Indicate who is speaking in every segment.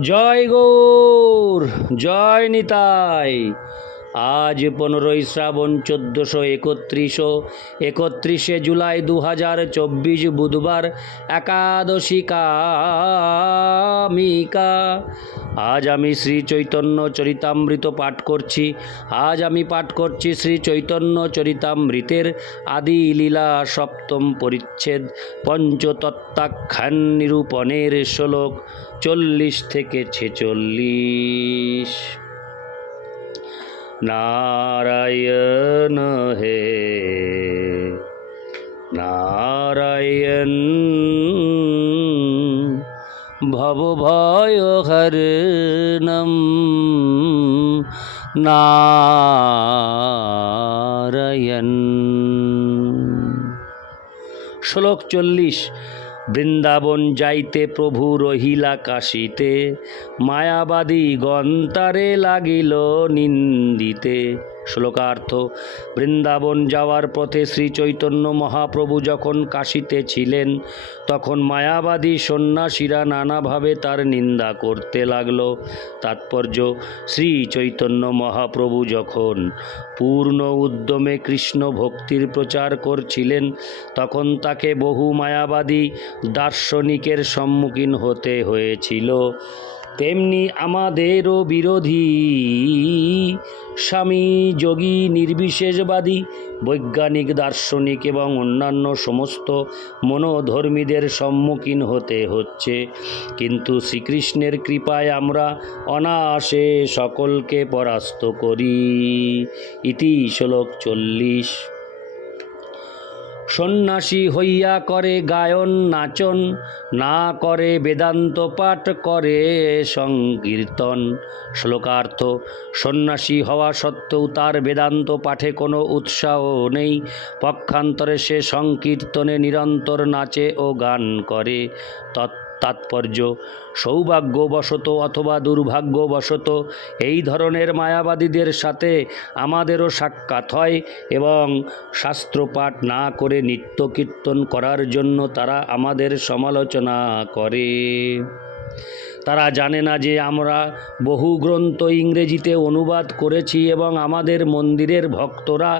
Speaker 1: জয় গৌর জয় নিতাই। আজ পনেরোই শ্রাবণ চোদ্দোশো একত্রিশো একত্রিশে জুলাই দু হাজার চব্বিশ বুধবার একাদশী কামিকা। আজ আমি শ্রী চৈতন্য চরিতামৃত পাঠ করছি। আজ আমি পাঠ করছি শ্রী চৈতন্য চরিতামৃতের আদি লীলা সপ্তম পরিচ্ছেদ পঞ্চতত্ত্বাখ্যান নিরূপণের শ্লোক চল্লিশ থেকে ছেচল্লিশ। নারায়ণ হে। নারায়ণ ভব ভয় হরণম নারায়ণ। শ্লোক চল্লিশ। বৃন্দাবন যাইতে প্রভু রহিলা কাশিতে মায়াবাদী গন্তারে লাগিল নিন্দিতে। শ্লোকার্থ, বৃন্দাবন যাওয়ার পথে শ্রী চৈতন্য মহাপ্রভু যখন কাশিতে ছিলেন, তখন মায়াবাদী সন্ন্যাসীরা নানাভাবে তার নিন্দা করতে লাগল। তাৎপর্য শ্রী চৈতন্য মহাপ্রভু যখন পূর্ণ উদ্যমে কৃষ্ণ ভক্তির প্রচার করছিলেন, তখন তাকে বহু মায়াবাদী দার্শনিকের সম্মুখীন হতে হয়েছিল। তেমনি আমাদেরও বিরোধী। স্বামী, যোগী, নির্বিশেষবাদী, বৈজ্ঞানিক, দার্শনিক এবং অন্যান্য সমস্ত মনোধর্মীদের সম্মুখীন হতে হচ্ছে। কিন্তু শ্রীকৃষ্ণের কৃপায় আমরা অনায়াসে সকলকে পরাস্ত করি। ইতি শ্লোক চল্লিশ। সন্ন্যাসী হইয়া করে গায়ন, নাচন, না করে বেদান্ত পাঠ করে সংকীর্তন। শ্লোকার্থ, সন্ন্যাসী হওয়া সত্ত্বেও তার বেদান্ত পাঠে কোনো উৎসাহ নেই। পক্ষান্তরে সে সংকীর্তনে নিরন্তর নাচে ও গান করে। তৎ তাৎপর্য। সৌভাগ্যবশত অথবা দুর্ভাগ্যবশত এই ধরনের মায়াবাদীদের সাথে আমাদেরও সাক্ষাৎ হয় এবং শাস্ত্রপাঠ না করে নিত্য কীর্তন করার জন্য তারা আমাদের সমালোচনা করে। তারা জানে না যে আমরা বহু গ্রন্থ ইংরেজিতে অনুবাদ করেছি এবং আমাদের মন্দিরের ভক্তরা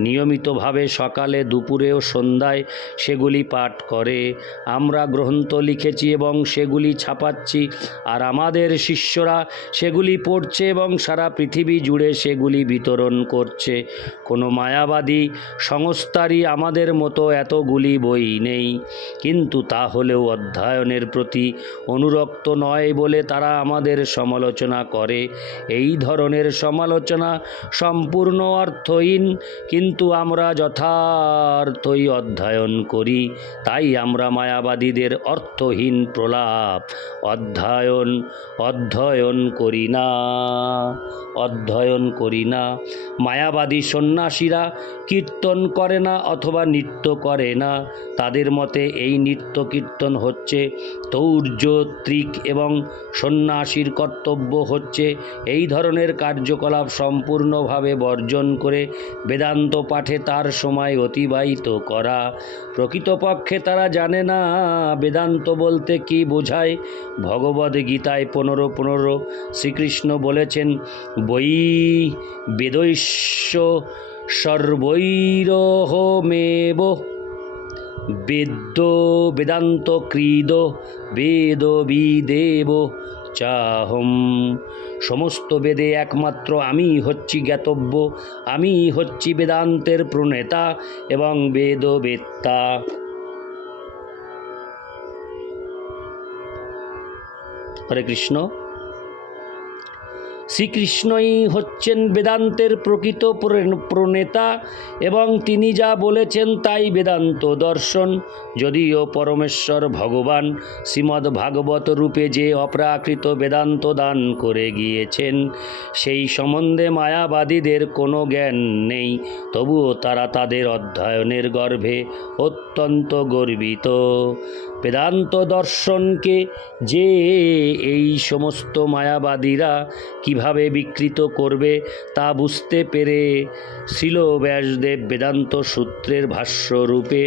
Speaker 1: নিয়মিতভাবে সকালে, দুপুরে ও সন্ধ্যায় সেগুলি পাঠ করে। আমরা গ্রন্থ লিখেছি এবং সেগুলি ছাপাচ্ছি আর আমাদের শিষ্যরা সেগুলি পড়ছে এবং সারা পৃথিবী জুড়ে সেগুলি বিতরণ করছে। কোনো মায়াবাদী সংস্থারই আমাদের মতো এতগুলি বই নেই। কিন্তু তা হলেও অধ্যয়নের প্রতি অনুরক্ত নয় বলে তারা আমাদের সমালোচনা করে। এই ধরনের সমালোচনা সম্পূর্ণ অর্থহীন, কিন্তু আমরা যথার্থই অধ্যয়ন করি। তাই আমরা মায়াবাদীদের অর্থহীন প্রলাপ, অধ্যয়ন অধ্যয়ন করি না, অধ্যয়ন করি না। মায়াবাদী সন্ন্যাসীরা কীর্তন করে না অথবা নৃত্য করে না। তাদের মতে এই নৃত্য কীর্তন হচ্ছে তৌর্য ত্রিক এবং সন্ন্যাসীর কর্তব্য হচ্ছে এই ধরনের কার্যকলাপ সম্পূর্ণভাবে বর্জন করে বেদান্ত পাঠে তার সময় অতিবাহিত করা। প্রকৃতপক্ষে তারা জানে না বেদান্ত বলতে কি বোঝায়। ভগবদ গীতায় পনেরো পনেরো শ্রীকৃষ্ণ বলেছেন বই বেদৈশ্য সর্বৈরহমেব বেদ্য বেদান্ত ক্রীদ, বেদ বিদেব চাহম। সমস্ত বেদে একমাত্র আমি হচ্ছি জ্ঞাতব্য, আমি হচ্ছি বেদান্তের প্রণেতা এবং বেদবেত্তা। হরে কৃষ্ণ। শ্রীকৃষ্ণই হচ্ছেন বেদান্তের প্রকৃত প্র- প্রণেতা এবং তিনি যা বলেছেন তাই বেদান্ত দর্শন। যদিও পরমেশ্বর ভগবান শ্রীমদ্ ভাগবত রূপে যে অপ্রাকৃত বেদান্ত দান করে গিয়েছেন, সেই সম্বন্ধে মায়াবাদীদের কোনো জ্ঞান নেই, তবুও তারা তাদের অধ্যয়নের গর্ভে অত্যন্ত গর্বিত। বেদান্ত দর্শনকে যে এই সমস্ত মায়াবাদীরা কীভাবে বিকৃত করবে তা বুঝতে পেরে শিল ব্যাসদেব বেদান্ত সূত্রের ভাষ্যরূপে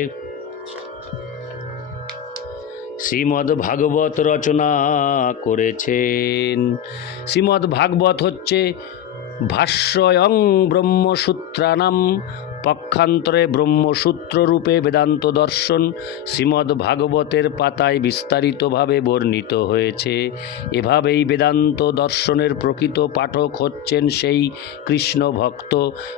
Speaker 1: শ্রীমদ্ ভাগবত রচনা করেছেন। শ্রীমদ্ ভাগবত হচ্ছে ভাষ্যয়ং ব্রহ্মসূত্রানাম পক্ষান্তরে ব্রহ্মসূত্ররূপে বেদান্ত দর্শন শ্রীমদ্ ভাগবতের পাতায় বিস্তারিতভাবে বর্ণিত হয়েছে। এভাবেই বেদান্ত দর্শনের প্রকৃত পাঠক হচ্ছেন সেই কৃষ্ণ ভক্ত,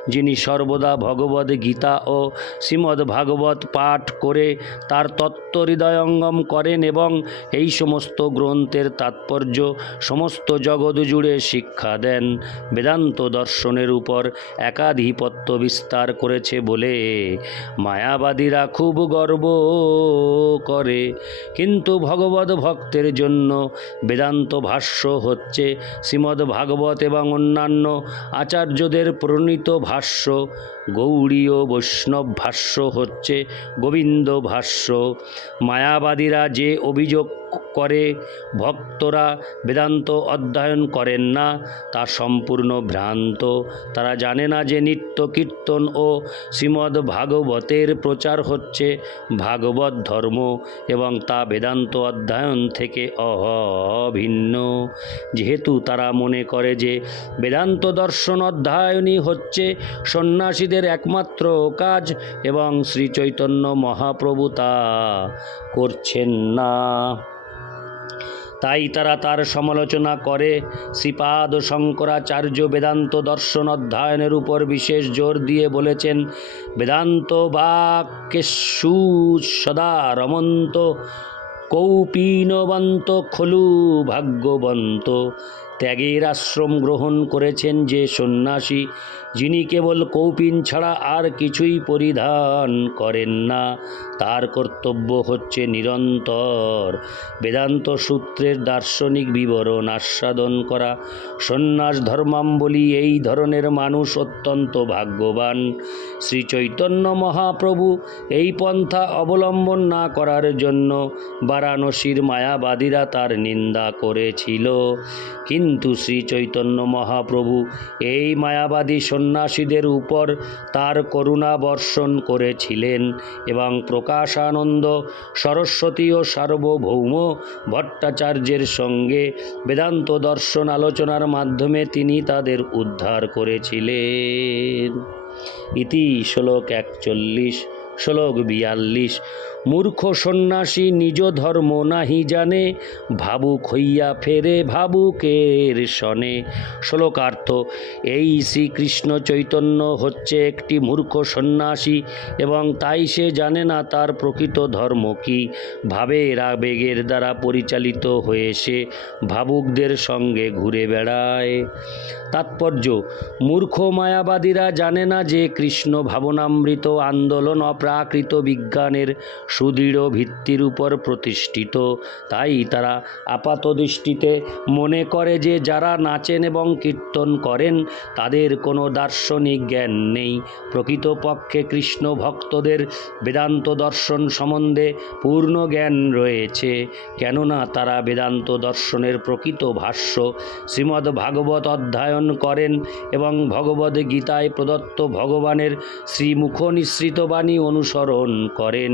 Speaker 1: যিনি সর্বদা ভগবদ গীতা ও শ্রীমদ্ ভাগবত পাঠ করে তার তত্ত্ব হৃদয়ঙ্গম করেন এবং এই সমস্ত গ্রন্থের তাৎপর্য সমস্ত জগৎ জুড়ে শিক্ষা দেন। বেদান্ত দর্শনের উপর একাধিপত্য বিস্তার করেছে বলে মায়াবাদীরা খুব গর্ব করে। কিন্তু ভগবত ভক্তের জন্য বেদান্ত ভাষ্য হচ্ছে শ্রীমদ্ ভাগবত এবং অন্যান্য আচার্যদের প্রণীত ভাষ্য। গৌড়ীয় বৈষ্ণব ভাষ্য হচ্ছে গোবিন্দ ভাষ্য। মায়াবাদীরা যে অভিযোগ করে, ভক্তরা বেদান্ত অধ্যয়ন করেন না, তা সম্পূর্ণ ভ্রান্ত। তারা জানে না যে নিত্য কীর্তন ও শ্রীমদ্ ভাগবতের প্রচার হচ্ছে ভাগবত ধর্ম এবং তা বেদান্ত অধ্যয়ন থেকে অভিন্ন। যেহেতু তারা মনে করে যে বেদান্ত দর্শন অধ্যয়নই হচ্ছে সন্ন্যাসীদের একমাত্র কাজ এবং শ্রী চৈতন্য মহাপ্রভু তা করছেন না। তাই তারা তার সমালোচনা করে। শ্রীপাদ শঙ্করাচার্য বেদান্ত দর্শন অধ্যয়নের উপর বিশেষ জোর দিয়ে বলেছেন, বেদান্ত বাক্যেষু সদা রমন্ত, কৌপিনবন্ত খলু ভাগ্যবন্ত। ত্যাগের আশ্রম গ্রহণ করেছেন যে সন্ন্যাসী যিনি কেবল কৌপিন ছাড়া আর কিছুই পরিধান করেন না, তার কর্তব্য হচ্ছে নিরন্তর। বেদান্ত সূত্রের দার্শনিক বিবরণ, আস্বাদন করা। সন্ন্যাস ধর্মাম্বলী এই ধরনের মানুষ অত্যন্ত ভাগ্যবান। শ্রী চৈতন্য মহাপ্রভু এই পন্থা অবলম্বন না করার জন্য বারাণসীর মায়াবাদীরা তার নিন্দা করেছিল। কিন্তু শ্রী চৈতন্য মহাপ্রভু এই মায়াবাদী সন্ন্যাসীদের উপর তার করুণা বর্ষণ করেছিলেন এবং প্রকাশানন্দ সরস্বতী ও সার্বভৌম ভট্টাচার্যের সঙ্গে বেদান্ত দর্শন আলোচনার মাধ্যমে তিনি তাদের উদ্ধার করেছিলেন। ইতি শ্লোক একচল্লিশ। শ্লোক বিয়াল্লিশ, মূর্খ সন্ন্যাসী নিজ ধর্ম নাহি জানে, ভাবুক হইয়া ফেরে ভাবুকের শনে। শ্লোকার্থ, এই শ্রীকৃষ্ণ চৈতন্য হচ্ছে একটি মূর্খ সন্ন্যাসী এবং তাই সে জানে না তার প্রকৃত ধর্ম কি। ভাবের আবেগের দ্বারা পরিচালিত হয়ে সে ভাবুকদের সঙ্গে ঘুরে বেড়ায়। তাৎপর্য, মূর্খ মায়াবাদীরা জানে না যে কৃষ্ণ ভাবনামৃত আন্দোলন অপ্রাকৃত বিজ্ঞানের সুদৃঢ় ভিত্তির উপর প্রতিষ্ঠিত। তাই তারা আপাত দৃষ্টিতে মনে করে যে যারা নাচেন এবং কীর্তন করেন, তাদের কোনো দার্শনিক জ্ঞান নেই। প্রকৃতপক্ষে কৃষ্ণ ভক্তদের বেদান্ত দর্শন সম্বন্ধে পূর্ণ জ্ঞান রয়েছে। কেননা তারা বেদান্ত দর্শনের প্রকৃত ভাষ্য শ্রীমদ্ ভাগবত অধ্যয়ন করেন এবং ভগবদ গীতায় প্রদত্ত ভগবানের শ্রীমুখ নিঃসৃত বাণী অনুসরণ করেন।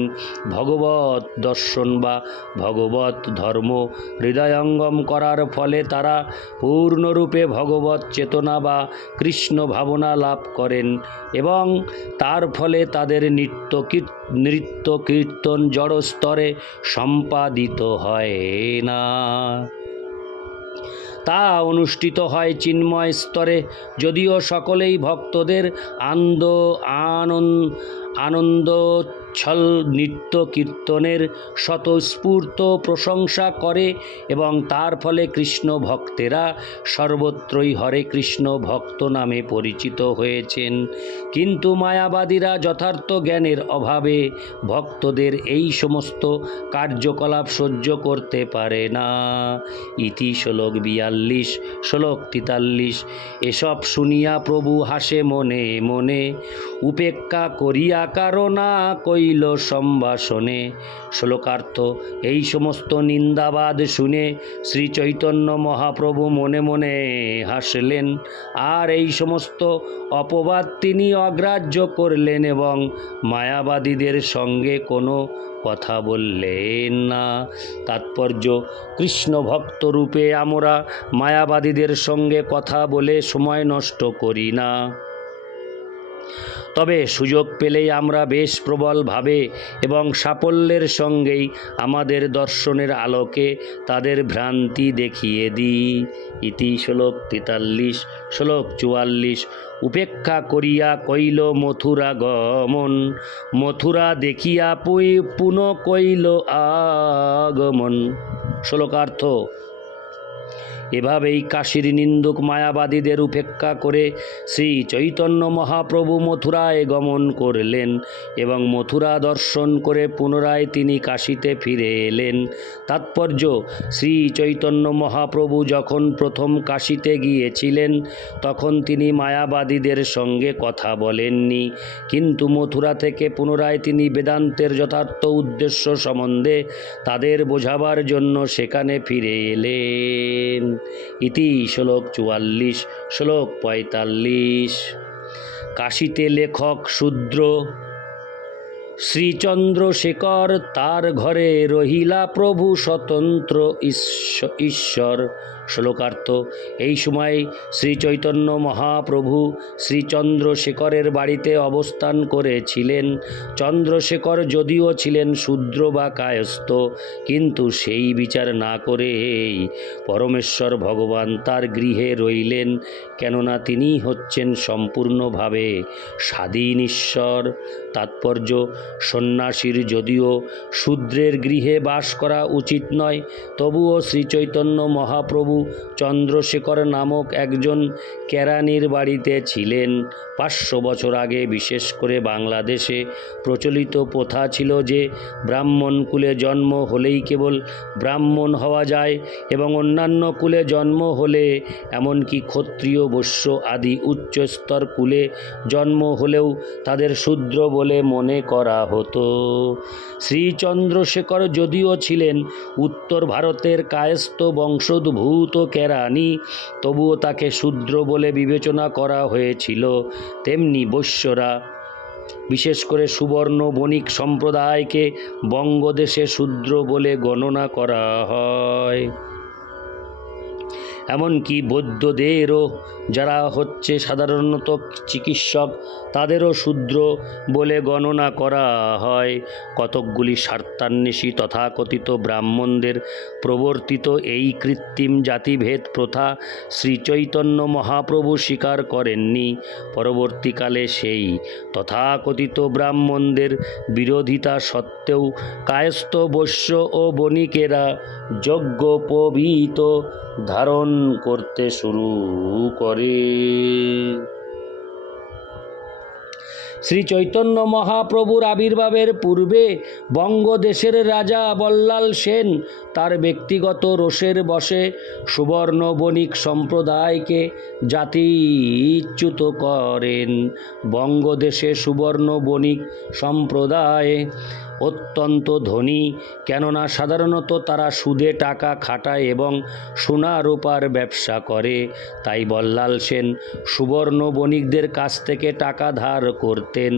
Speaker 1: ভগবত দর্শন বা ভগবত ধর্ম হৃদয়ঙ্গম করার ফলে তারা পূর্ণরূপে ভগবত চেতনা বা কৃষ্ণ ভাবনা লাভ করেন এবং তার ফলে তাদের নিত্য নৃত্য কীর্তন জড়স্তরে সম্পাদিত হয়। না তা অনুষ্ঠিত হয় চিন্ময় স্তরে। যদিও সকলেই ভক্তদের আনন্দ আনন্দ ছল নৃত্য কীর্তনের স্বতঃস্ফূর্ত প্রশংসা করে এবং তার ফলে কৃষ্ণ ভক্তেরা সর্বত্রই হরে কৃষ্ণ ভক্ত নামে পরিচিত হয়েছেন। কিন্তু মায়াবাদীরা যথার্থ জ্ঞানের অভাবে ভক্তদের এই সমস্ত কার্যকলাপ সহ্য করতে পারে না। ইতি শ্লোক বিয়াল্লিশ, শ্লোক তিতাল্লিশ, এসব শুনিয়া প্রভু হাসে মনে মনে, উপেক্ষা করিয়া কারণা কই কইল সম্ভাষণে। শ্লোকার্থ, এই সমস্ত নিন্দাবাদ শুনে শ্রী চৈতন্য মহাপ্রভু মনে মনে হাসলেন, আর এই সমস্ত অপবাদ তিনি অগ্রাহ্য করলেন এবং মায়াবাদীদের সঙ্গে কোনো কথা বললেন না। তাৎপর্য, কৃষ্ণ ভক্ত রূপে আমরা মায়াবাদীদের সঙ্গে কথা বলে সময় নষ্ট করি না। তবে সুযোগ পেলেই আমরা বেশ প্রবলভাবে এবং সাফল্যের সঙ্গেই আমাদের দর্শনের আলোকে তাদের ভ্রান্তি দেখিয়ে দিই। ইতি শ্লোক তেতাল্লিশ, শ্লোক চুয়াল্লিশ। উপেক্ষা করিয়া কইল, মথুরা গমন, মথুরা দেখিয়া পুই পুন কইল আগমন। শ্লোকার্থ এভাবেই কাশীর নিন্দুক মায়াবাদীদের উপেক্ষা করে শ্রী চৈতন্য মহাপ্রভু মথুরায় গমন করলেন এবং মথুরা দর্শন করে পুনরায় তিনি কাশীতে ফিরে এলেন। তাৎপর্য, শ্রী চৈতন্য মহাপ্রভু যখন প্রথম কাশীতে গিয়েছিলেন, তখন তিনি মায়াবাদীদের সঙ্গে কথা বলেননি। কিন্তু মথুরা থেকে পুনরায় তিনি বেদান্তের যথার্থ উদ্দেশ্য সম্বন্ধে তাদের বোঝাবার জন্য সেখানে ফিরে এলেন। ইতি শ্লোক চুয়াল্লিশ, শ্লোক পঁয়তাল্লিশ। কাশিতে লেখক শূদ্র, শ্রীচন্দ্রশেখর তার ঘরে রহিলা প্রভু স্বতন্ত্র ঈশ্ব- ঈশ্বর। শ্লোকার্থ। এই সময় শ্রী চৈতন্য মহাপ্রভু শ্রীচন্দ্রশেখরের বাড়িতে অবস্থান করেছিলেন। চন্দ্রশেখর যদিও ছিলেন শূদ্র বা কায়স্থ, কিন্তু সেই বিচার না করেই পরমেশ্বর ভগবান তার গৃহে রইলেন, কেননা তিনি হচ্ছেন সম্পূর্ণভাবে স্বাধীন ঈশ্বর। তাৎপর্য, সন্ন্যাসীর যদিও শূদ্রের গৃহে বাস করা উচিত নয়, তবুও শ্রীচৈতন্য মহাপ্রভু চন্দ্রশেখর নামক একজন কেরানির বাড়িতে ছিলেন। পাঁচশো বছর আগে, বিশেষ করে বাংলাদেশে প্রচলিত প্রথা ছিল যে, ব্রাহ্মণ কুলে জন্ম হলেই কেবল ব্রাহ্মণ হওয়া যায় এবং অন্যান্য কুলে জন্ম হলে, এমনকি ক্ষত্রিয় বৈশ্য আদি উচ্চস্তর কুলে জন্ম হলেও তাদের শূদ্র বলে মনে করা হতো। শ্রী চন্দ্রশেখর যদিও ছিলেন উত্তর ভারতের কায়স্থ বংশোদ্ভূত কেরানি তবুও তাকে শূদ্র বলে বিবেচনা করা হয়েছিল, তেমনি বৈশ্যরা। বিশেষ করে সুবর্ণ বণিক সম্প্রদায়কে বঙ্গদেশে শূদ্র বলে গণনা করা হয়। এমনকি বৌদ্ধদেরও যারা হচ্ছে সাধারণত চিকিৎসক, তাদেরও শূদ্র বলে গণনা করা হয়। কতকগুলি স্বার্থান্বেষী তথাকথিত ব্রাহ্মণদের প্রবর্তিত এই কৃত্রিম জাতিভেদ প্রথা শ্রীচৈতন্য মহাপ্রভু স্বীকার করেননি। পরবর্তীকালে সেই তথাকথিত ব্রাহ্মণদের বিরোধিতা সত্ত্বেও কায়স্থ বৈশ্য ও বণিকেরা যজ্ঞোপবীত ধারণ করতে শুরু করে। শ্রী চৈতন্য মহাপ্রভুর আবির্ভাবের পূর্বে বঙ্গদেশের রাজা বল্লাল সেন তার ব্যক্তিগত রোষের বশে সুবর্ণ বণিক সম্প্রদায়কে জাতিচ্যুত করেন। বঙ্গদেশে সুবর্ণ বণিক সম্প্রদায় অত্যন্ত ধনী, কেননা সাধারণত তারা সুদে টাকা খাটায় এবং সোনা রূপার ব্যবসা করে। তাই বল্লাল সেন সুবর্ণ বণিকদের কাছ থেকে টাকা ধার করতেন।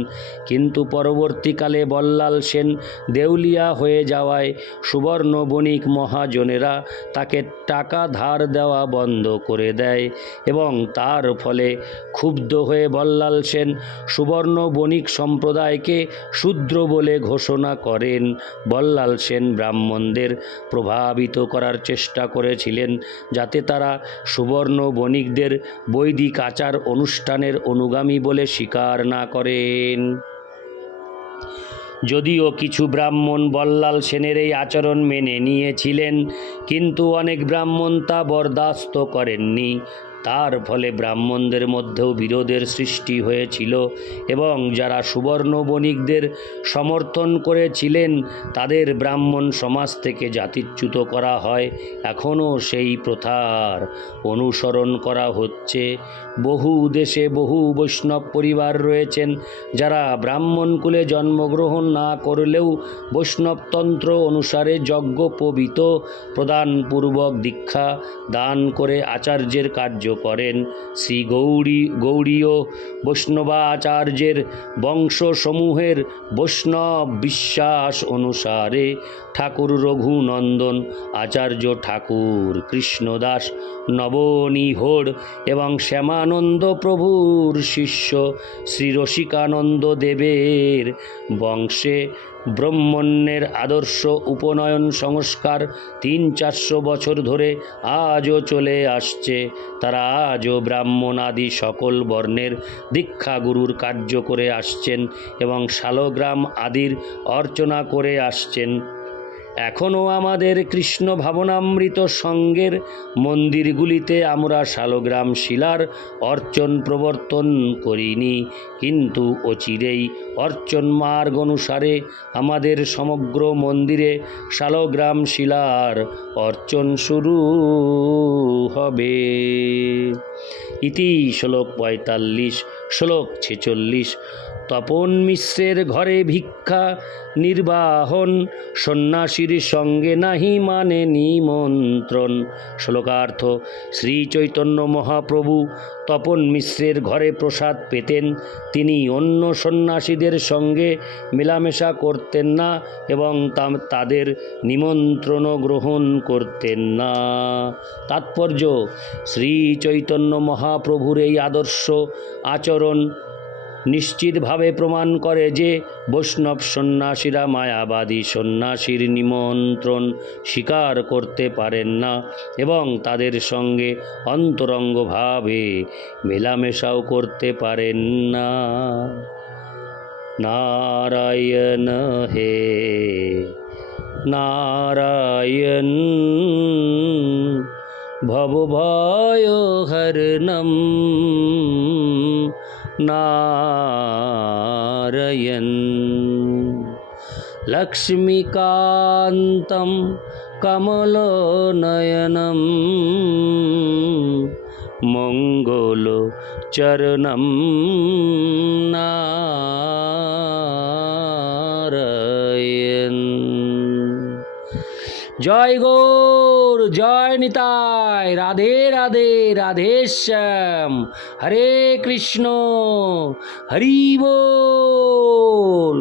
Speaker 1: কিন্তু পরবর্তীকালে বল্লাল সেন দেউলিয়া হয়ে যাওয়ায় সুবর্ণ বণিক মহাজনেরা তাকে টাকা ধার দেওয়া বন্ধ করে দেয় এবং তার ফলে ক্ষুব্ধ হয়ে বল্লাল সেন সুবর্ণ বণিক সম্প্রদায়কে শূদ্র বলে ঘোষণা করেন। বল্লাল সেন ব্রাহ্মণদের প্রভাবিত করার চেষ্টা করেছিলেন, যাতে তারা সুবর্ণ বণিকদের বৈদিক আচার অনুষ্ঠানের অনুগামী বলে স্বীকার না করেন। যদিও কিছু ব্রাহ্মণ বল্লাল সেনের এই আচরণ মেনে নিয়েছিলেন, কিন্তু অনেক ব্রাহ্মণ তা বরদাস্ত করেননি। তার ফলে ব্রাহ্মণদের মধ্যেও বিরোধের সৃষ্টি হয়েছিল এবং যারা সুবর্ণ বণিকদের সমর্থন করেছিলেন, তাদের ব্রাহ্মণ সমাজ থেকে জাতিচ্যুত করা হয়। এখনও সেই প্রথার অনুসরণ করা হচ্ছে। বহু দেশে বহু বৈষ্ণব পরিবার রয়েছেন, যারা ব্রাহ্মণ কুলে জন্মগ্রহণ না করলেও বৈষ্ণবতন্ত্র অনুসারে যজ্ঞ পবিত প্রদানপূর্বক দীক্ষা দান করে আচার্যের কার্য করেন শ্রী গৌরী গৌড়ীয় বৈষ্ণবাচার্যের বংশসমূহের বৈষ্ণব বিশ্বাস অনুসারে ঠাকুর রঘুনন্দন, আচার্য ঠাকুর কৃষ্ণদাস নবনীহোড় এবং শ্যামানন্দ প্রভুর শিষ্য শ্রী রসিকানন্দ দেবের বংশে ব্রহ্মণ্যের আদর্শ উপনয়ন সংস্কার তিন চারশো বছর ধরে আজও চলে আসছে। তারা আজও ব্রাহ্মণ আদি সকল বর্ণের দীক্ষাগুরুর কার্য করে আসছেন এবং শালগ্রাম আদির অর্চনা করে আসছেন। এখনও আমাদের কৃষ্ণ ভাবনামৃত সঙ্গের মন্দিরগুলিতে আমরা শালগ্রাম শিলার অর্চন প্রবর্তন করিনি। কিন্তু অচিরেই অর্চন মার্গ অনুসারে আমাদের সমগ্র মন্দিরে শালগ্রাম শিলার অর্চন শুরু হবে। ইতি শ্লোক পঁয়তাল্লিশ শ্লোক ছেচল্লিশ। তপন মিশ্রের ঘরে ভিক্ষা, নির্বাহন, সন্ন্যাসীর সঙ্গে নাহি মানে নিমন্ত্রণ। শ্লোকার্থ শ্রী চৈতন্য মহাপ্রভু তপন মিশ্রের ঘরে প্রসাদ পেতেন। তিনি অন্য সন্ন্যাসীদের সঙ্গে মেলামেশা করতেন না এবং তাদের নিমন্ত্রণ গ্রহণ করতেন না। তাৎপর্য শ্রী চৈতন্য মহাপ্রভুর এই আদর্শ আচরণ নিশ্চিতভাবে প্রমাণ করে যে বৈষ্ণব সন্ন্যাসীরা মায়াবাদী সন্ন্যাসীর নিমন্ত্রণ স্বীকার করতে পারেন না এবং তাদের সঙ্গে অন্তরঙ্গভাবে মেলামেশাও করতে পারেন না। নারায়ণ হে, নারায়ণ ভবভয় হরণম নারায়ণ লক্ষ্মীকান্तं কমলনয়নম মঙ্গলচরণম নারায়ণ জয় গৌর জয় নিতাই রাধে রাধে রাধেশ্যাম হরে কৃষ্ণ হরি বল।